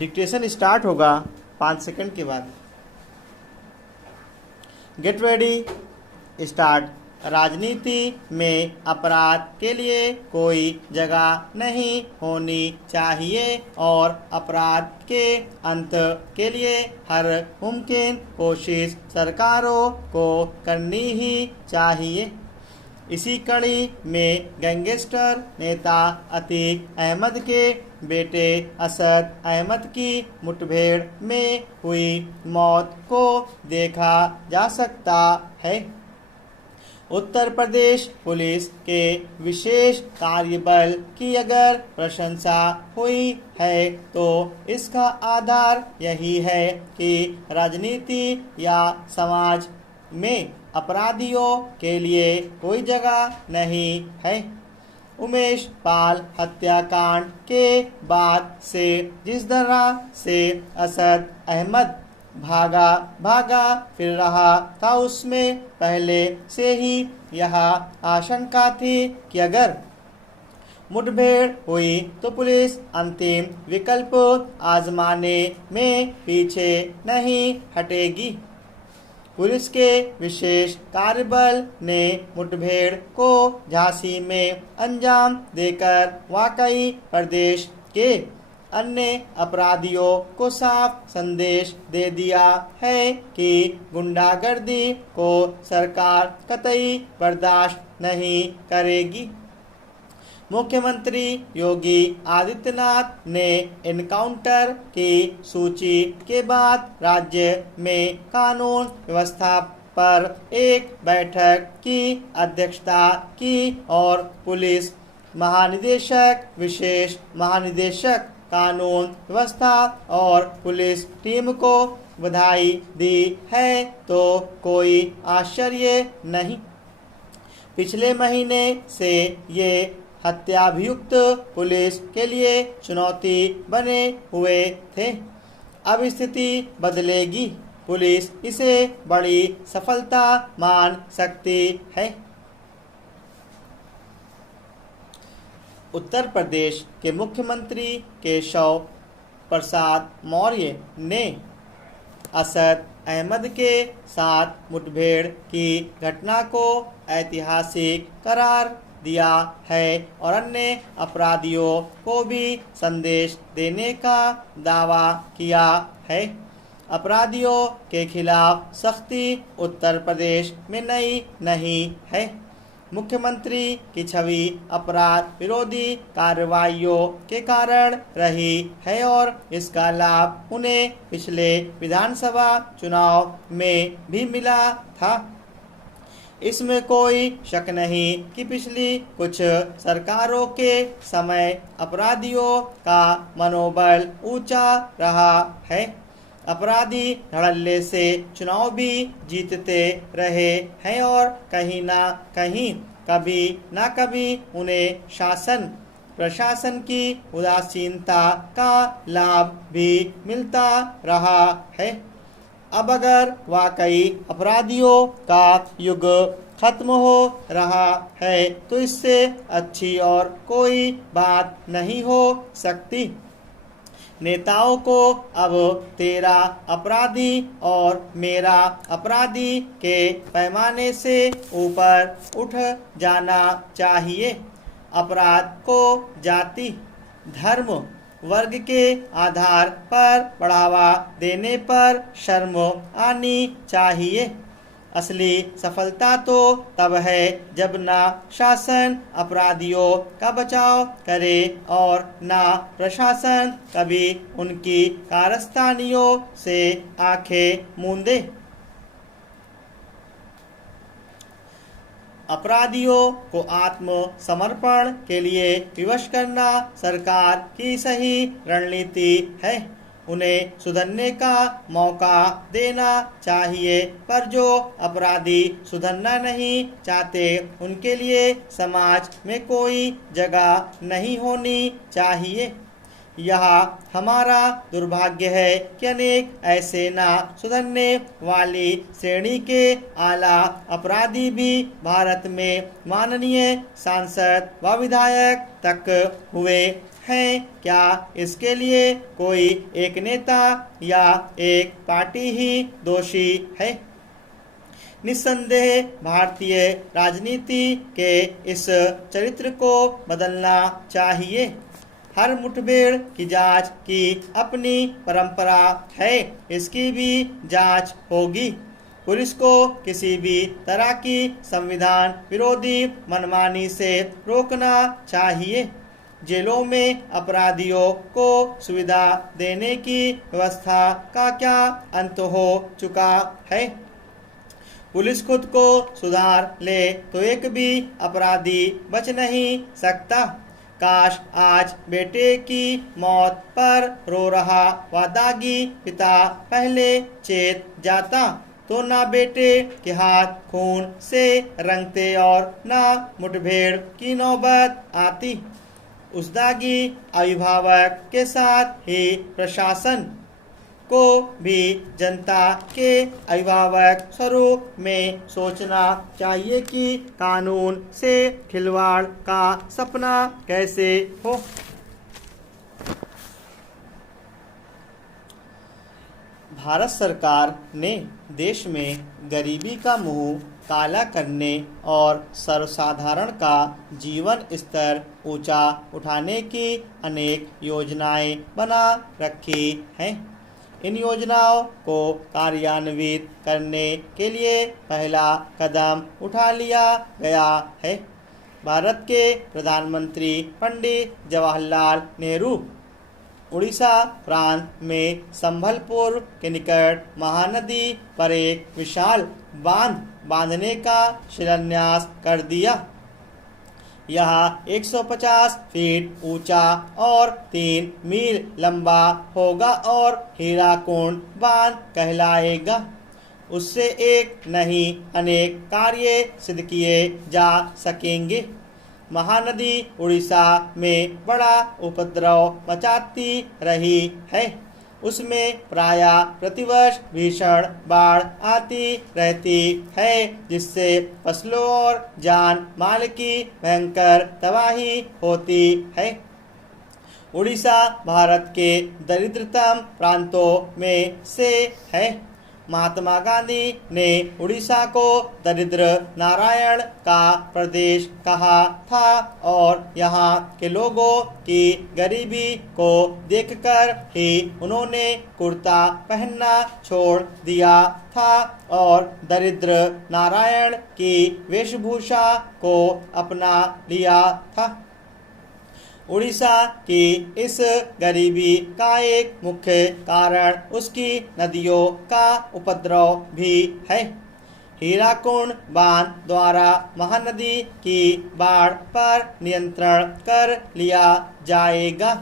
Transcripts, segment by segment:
Dictation start होगा 5 second के बाद। Get ready start. राजनीति में अपराध के लिए कोई जगह नहीं होनी चाहिए और अपराध के अंत के लिए हर मुमकिन कोशिश सरकारों को करनी ही चाहिए। इसी कड़ी में गैंगस्टर नेता अतीक अहमद के बेटे असद अहमद की मुठभेड़ में हुई मौत को देखा जा सकता है। उत्तर प्रदेश पुलिस के विशेष कार्यबल की अगर प्रशंसा हुई है तो इसका आधार यही है कि राजनीति या समाज में अपराधियों के लिए कोई जगह नहीं है। उमेश पाल हत्याकांड के बाद से जिस तरह से असद अहमद भागा फिर रहा था, उसमें पहले से ही यह आशंका थी कि अगर मुठभेड़ हुई तो पुलिस अंतिम विकल्प आजमाने में पीछे नहीं हटेगी। पुलिस के विशेष कार्यबल ने मुठभेड़ को झांसी में अंजाम देकर वाकई प्रदेश के अन्य अपराधियों को साफ संदेश दे दिया है कि गुंडागर्दी को सरकार कतई बर्दाश्त नहीं करेगी। मुख्यमंत्री योगी आदित्यनाथ ने एनकाउंटर की सूची के बाद राज्य में कानून व्यवस्था पर एक बैठक की अध्यक्षता की और पुलिस महानिदेशक, विशेष महानिदेशक कानून व्यवस्था और पुलिस टीम को बधाई दी है तो कोई आश्चर्य नहीं। पिछले महीने से ये हत्याभियुक्त पुलिस के लिए चुनौती बने हुए थे। अब स्थिति बदलेगी। पुलिस इसे बड़ी सफलता मान सकती है। उत्तर प्रदेश के मुख्यमंत्री केशव प्रसाद मौर्य ने असद अहमद के साथ मुठभेड़ की घटना को ऐतिहासिक करार दिया है और अन्य अपराधियों को भी संदेश देने का दावा किया है। अपराधियों के खिलाफ सख्ती उत्तर प्रदेश में नई नहीं है। मुख्यमंत्री की छवि अपराध विरोधी कार्रवाइयों के कारण रही है और इसका लाभ उन्हें पिछले विधानसभा चुनाव में भी मिला था। इसमें कोई शक नहीं कि पिछली कुछ सरकारों के समय अपराधियों का मनोबल ऊंचा रहा है। अपराधी धड़ल्ले से चुनाव भी जीतते रहे हैं और कहीं ना कहीं कभी ना कभी उन्हें शासन प्रशासन की उदासीनता का लाभ भी मिलता रहा है। अब अगर वाकई अपराधियों का युग खत्म हो रहा है तो इससे अच्छी और कोई बात नहीं हो सकती। नेताओं को अब तेरा अपराधी और मेरा अपराधी के पैमाने से ऊपर उठ जाना चाहिए। अपराध को जाति, धर्म, वर्ग के आधार पर बढ़ावा देने पर शर्म आनी चाहिए। असली सफलता तो तब है जब ना शासन अपराधियों का बचाव करे और ना प्रशासन कभी उनकी कारस्तानियों से आंखें मूंदे। अपराधियों को आत्मसमर्पण के लिए विवश करना सरकार की सही रणनीति है। उन्हें सुधरने का मौका देना चाहिए, पर जो अपराधी सुधरना नहीं चाहते उनके लिए समाज में कोई जगह नहीं होनी चाहिए। यह हमारा दुर्भाग्य है कि अनेक ऐसे ना सुधरने वाली श्रेणी के आला अपराधी भी भारत में माननीय सांसद व विधायक तक हुए हैं। क्या इसके लिए कोई एक नेता या एक पार्टी ही दोषी है? निस्संदेह भारतीय राजनीति के इस चरित्र को बदलना चाहिए। हर मुठभेड़ की जांच की अपनी परंपरा है, इसकी भी जांच होगी। पुलिस को किसी भी तरह की संविधान विरोधी मनमानी से रोकना चाहिए। जेलों में अपराधियों को सुविधा देने की व्यवस्था का क्या अंत हो चुका है? पुलिस खुद को सुधार ले तो एक भी अपराधी बच नहीं सकता। काश आज बेटे की मौत पर रो रहा वह दागी पिता पहले चेत जाता तो ना बेटे के हाथ खून से रंगते और ना मुठभेड़ की नौबत आती। उस दागी अभिभावक के साथ ही प्रशासन को भी जनता के अभिभावक स्वरूप में सोचना चाहिए कि कानून से खिलवाड़ का सपना कैसे हो। भारत सरकार ने देश में गरीबी का मुंह काला करने और सर्वसाधारण का जीवन स्तर ऊंचा उठाने की अनेक योजनाएं बना रखी हैं। इन योजनाओं को कार्यान्वित करने के लिए पहला कदम उठा लिया गया है। भारत के प्रधानमंत्री पंडित जवाहरलाल नेहरू उड़ीसा प्रांत में संबलपुर के निकट महानदी पर एक विशाल बांध बांधने का शिलान्यास कर दिया। यह 150 फीट ऊंचा और 3 मील लंबा होगा और हीराकुंड बांध कहलाएगा। उससे एक नहीं अनेक कार्य सिद्ध किए जा सकेंगे। महानदी उड़ीसा में बड़ा उपद्रव मचाती रही है। उसमें प्रायः प्रतिवर्ष भीषण बाढ़ आती रहती है, जिससे फसलों और जान माल की भयंकर तबाही होती है। उड़ीसा भारत के दरिद्रतम प्रांतों में से है। महात्मा गांधी ने उड़ीसा को दरिद्र नारायण का प्रदेश कहा था और यहाँ के लोगों की गरीबी को देखकर ही उन्होंने कुर्ता पहनना छोड़ दिया था और दरिद्र नारायण की वेशभूषा को अपना लिया था। उड़ीसा की इस गरीबी का एक मुख्य कारण उसकी नदियों का उपद्रव भी है। हीराकुंड बांध द्वारा महानदी की बाढ़ पर नियंत्रण कर लिया जाएगा।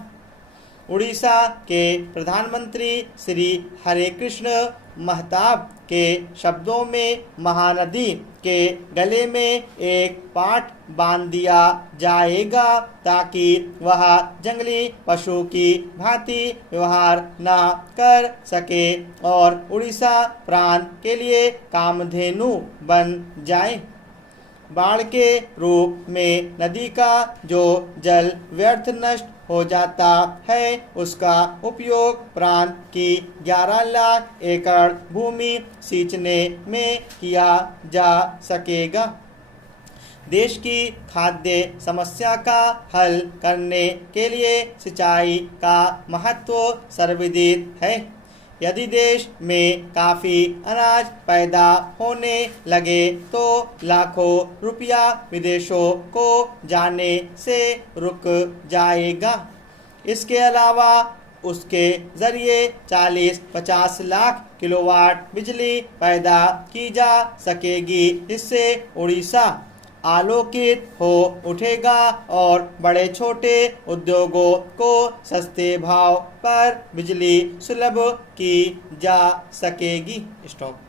उड़ीसा के प्रधानमंत्री श्री हरे कृष्ण महताब के शब्दों में महानदी के गले में एक पाट बांध दिया जाएगा ताकि वह जंगली पशु की भांति व्यवहार न कर सके और उड़ीसा प्रांत के लिए कामधेनु बन जाए। बाढ़ के रूप में नदी का जो जल व्यर्थ नष्ट हो जाता है उसका उपयोग प्रांत की 11 लाख एकड़ भूमि सींचने में किया जा सकेगा। देश की खाद्य समस्या का हल करने के लिए सिंचाई का महत्व सर्वविदित है। यदि देश में काफ़ी अनाज पैदा होने लगे तो लाखों रुपया विदेशों को जाने से रुक जाएगा। इसके अलावा उसके जरिए 40-50 लाख किलोवाट बिजली पैदा की जा सकेगी, जिससे उड़ीसा आलोकित हो उठेगा और बड़े छोटे उद्योगों को सस्ते भाव पर बिजली सुलभ की जा सकेगी। स्टॉप।